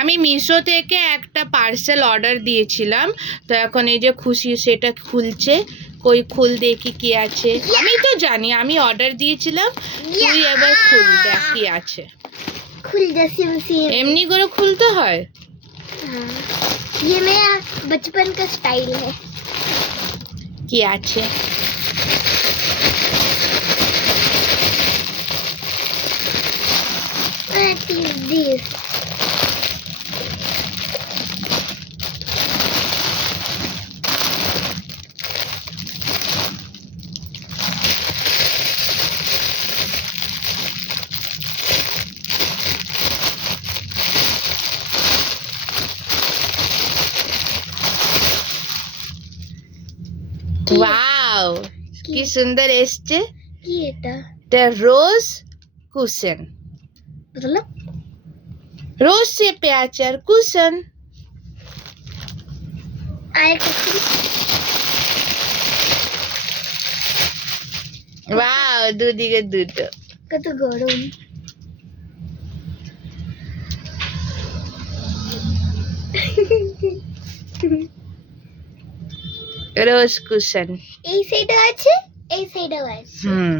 আমি মিশো থেকে একটা পার্সেল অর্ডার দিয়েছিলাম, তো এখন এই যে খুশি সেটা খুলছে। কই খুল দেখি কি আছে। আমি তো জানি, আমি অর্ডার দিয়েছিলাম, তুই এবার খুল দেখ কি আছে। खुल जा सिम सिम। এমনি করে খুলতে হয়? हाँ, ये मेरा बचपन का स्टाइल है। কি আছে? What is this? ওয়াও, কি সুন্দর এসছে। কি এটা? দ্য রোজ কুশন, मतलब রোজ শেপে আছে আর কুশন। आए ওয়াও, দুদিকে দুটো। কত গরম। রোজ কুশন। এই সাইডে আছে, এই সাইডেও আছে। হুম।